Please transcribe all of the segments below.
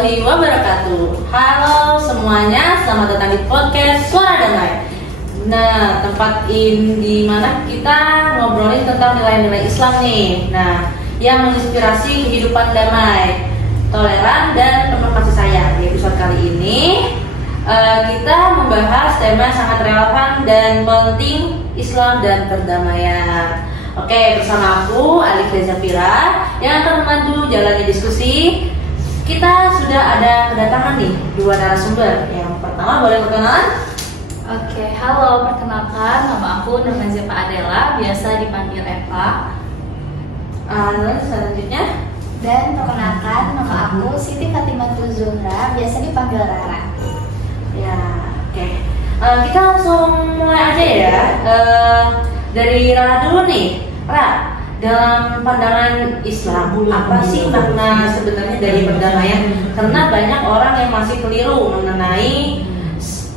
warahmatullahi wabarakatuh. Halo semuanya, selamat datang di podcast Suara Damai. Nah, tempat ini di mana kita ngobrolin tentang nilai-nilai Islam nih. Nah, yang menginspirasi kehidupan damai, toleran dan penuh kasih sayang. Di episode kali ini kita membahas tema yang sangat relevan dan penting, Islam dan perdamaian. Oke, bersama aku Alif Zafira yang akan memandu jalannya diskusi. Kita sudah ada kedatangan nih dua narasumber. Yang pertama boleh perkenalan? Oke, halo, perkenalkan nama aku Nurmazifa Adela, biasa dipanggil Eva. Selanjutnya Dan perkenalkan nama aku Siti Fatimatul Zuhra, biasa dipanggil Rara. ya, oke. Kita langsung mulai aja ya. Dari Rara dulu nih. Rara, dalam pandangan Islam, apa sih makna sebenarnya dari perdamaian? Karena banyak orang yang masih keliru mengenai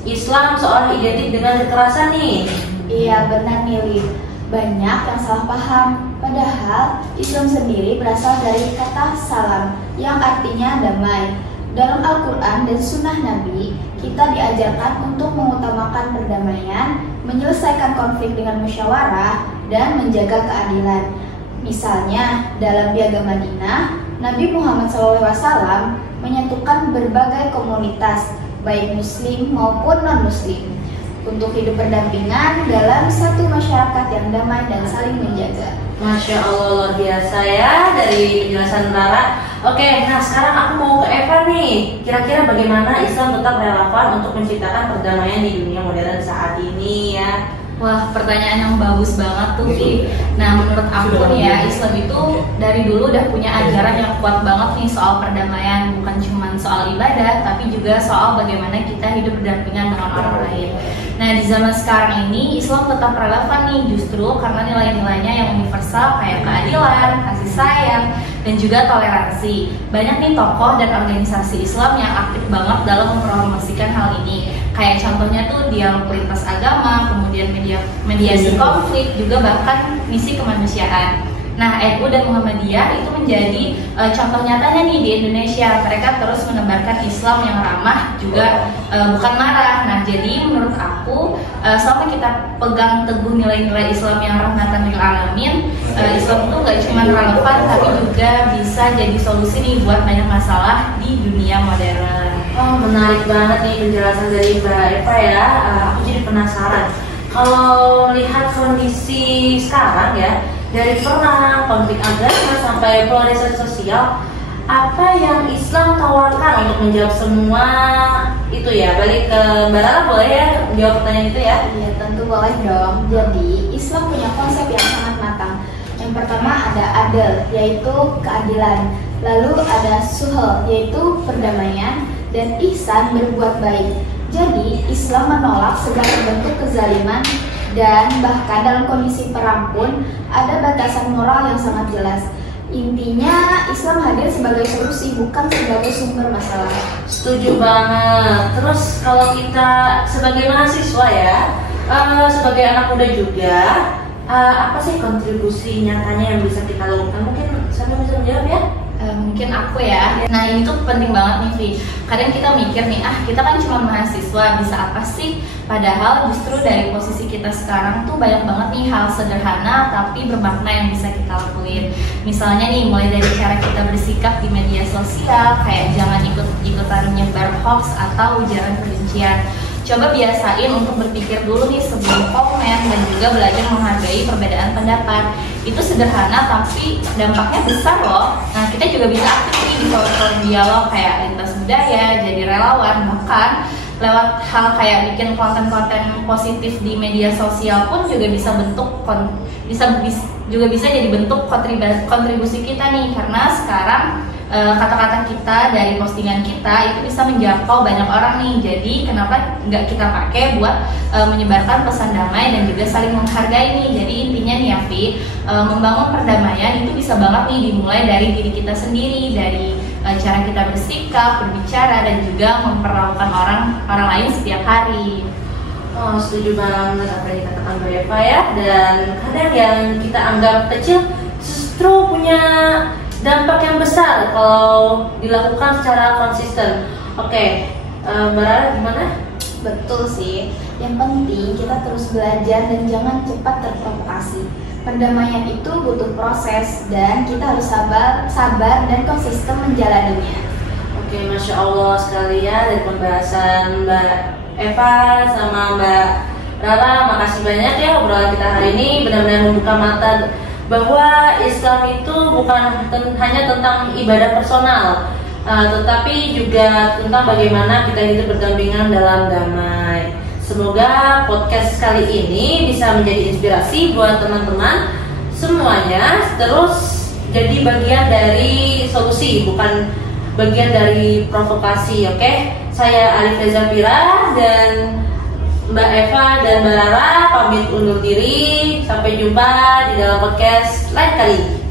Islam seolah identik dengan kekerasan nih. Iya benar nih Lid, banyak yang salah paham. Padahal Islam sendiri berasal dari kata salam yang artinya damai. Dalam Al-Quran dan Sunnah Nabi, kita diajarkan untuk mengutamakan perdamaian, menyelesaikan konflik dengan musyawarah, dan menjaga keadilan. Misalnya, dalam Piagam Madinah, Nabi Muhammad SAW menyatukan berbagai komunitas, baik muslim maupun non-muslim, untuk hidup berdampingan dalam satu masyarakat yang damai dan saling menjaga. Masya Allah, luar biasa ya dari penjelasan Rara. Oke, nah sekarang aku mau ke Eva nih. Kira-kira bagaimana Islam tetap relevan untuk menciptakan perdamaian di dunia modern saat ini ya? Wah, pertanyaan yang bagus banget tuh, Vi. Nah, menurut aku nih ya, Islam itu dari dulu udah punya ajaran yang kuat banget nih soal perdamaian. Bukan cuma soal ibadah, tapi juga soal bagaimana kita hidup berdampingan dengan orang lain. Nah, di zaman sekarang ini, Islam tetap relevan nih justru karena nilai-nilainya yang universal kayak keadilan, kasih sayang, dan juga toleransi. Banyak nih tokoh dan organisasi Islam yang aktif banget dalam mempromosikan hal ini. Kayak contohnya tuh dialog lintas agama, kemudian mediasi konflik, juga bahkan misi kemanusiaan. Nah, NU dan Muhammadiyah itu menjadi contoh nyatanya nih di Indonesia. Mereka terus menebarkan Islam yang ramah, juga bukan marah. Nah, jadi menurut aku selama kita pegang teguh nilai-nilai Islam yang rahmatan lil alamin, Islam itu gak cuma relevan tapi juga bisa jadi solusi nih buat banyak masalah di dunia modern. Oh, menarik banget nih penjelasan dari Mbak Eva ya. Aku jadi penasaran. Kalau lihat kondisi sekarang ya, dari perang, konflik agama sampai polarisasi sosial, apa yang Islam tawarkan untuk menjawab semua itu ya? Balik ke Mbak Rara, boleh ya jawab pertanyaan itu ya? Iya tentu boleh dong. Jadi Islam punya konsep yang sangat matang. Yang pertama ada adil, yaitu keadilan. Lalu ada suhul, yaitu perdamaian, dan ihsan, berbuat baik. Jadi Islam menolak segala bentuk kezaliman, dan bahkan dalam kondisi perang pun ada batasan moral yang sangat jelas. Intinya Islam hadir sebagai solusi, bukan sebagai sumber masalah. Setuju banget. Terus kalau kita sebagai mahasiswa ya, sebagai anak muda juga, apa sih kontribusi nyatanya yang bisa kita lakukan? Mungkin siapa bisa menjawab ya? Mungkin aku ya. Nah, ini tuh penting banget nih, Vi. Kadang kita mikir nih, kita kan cuma mahasiswa, bisa apa sih? Padahal justru dari posisi kita sekarang tuh banyak banget nih hal sederhana tapi bermakna yang bisa kita lakuin. Misalnya nih, mulai dari cara kita bersikap di media sosial, kayak jangan ikut-ikutan nyebar hoax atau ujaran kebencian. Coba biasain untuk berpikir dulu nih sebelum komen, dan juga belajar menghargai perbedaan pendapat. Itu sederhana tapi dampaknya besar loh. Nah, kita juga bisa aktif nih di forum dialog kayak lintas budaya, jadi relawan, bahkan lewat hal kayak bikin konten-konten positif di media sosial pun juga bisa bisa jadi bentuk kontribusi kita nih, karena sekarang kata-kata kita dari postingan kita itu bisa menjangkau banyak orang nih. Jadi kenapa nggak kita pakai buat menyebarkan pesan damai dan juga saling menghargai nih. Jadi intinya nih ya, Vi, membangun perdamaian itu bisa banget nih dimulai dari diri kita sendiri, dari cara kita bersikap, berbicara, dan juga memperlakukan orang lain setiap hari. Oh, setuju banget apa yang dikatakan Mbak Eva ya. Dan kadang yang kita anggap kecil justru punya dampak yang besar kalau dilakukan secara konsisten. Oke, Mbak Rara gimana? Betul sih. Yang penting kita terus belajar dan jangan cepat terprovokasi. Perdamaian itu butuh proses dan kita harus sabar dan konsisten menjalaninya. Oke, Masya Allah sekali ya dari pembahasan Mbak Eva sama Mbak Rara. Makasih banyak ya obrolan kita hari ini, benar-benar membuka mata bahwa Islam itu bukan hanya tentang ibadah personal, tetapi juga tentang bagaimana kita hidup berdampingan dalam damai. Semoga podcast kali ini bisa menjadi inspirasi buat teman-teman semuanya, terus jadi bagian dari solusi, bukan bagian dari provokasi. Oke, saya Arif Reza Pira dan Mbak Eva dan Mbak Rara pamit undur diri. Sampai jumpa di dalam podcast lain kali.